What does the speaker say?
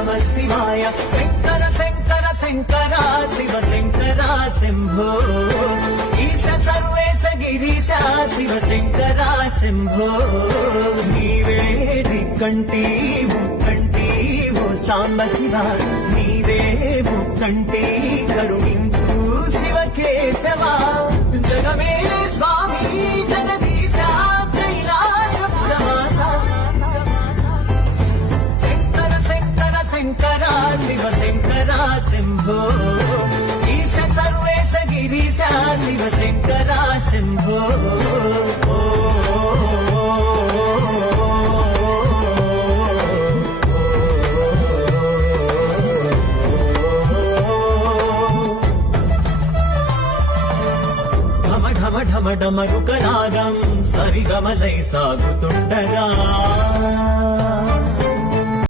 నమః శివాయ శంకర శంకర శంకర శివ శంకర శంభో ఈశ సర్వేశ గిరీశ శివ శంకర శంభో నీవే దిక్కంటి ముక్కంటి ఓ సాంబ శివ నీవే ముక్కంటి కరుణించు శివ కేశవ జగమే స్వామి జగదీశ కైలాసపురవాస శంకర శంకర శంకర శివ శంకర శంభో ఈశ సర్వేశ గిరీశ శివ శంకర శంభో ఢమఢమరుకరాగం సరిగమలై సాగుతుండగా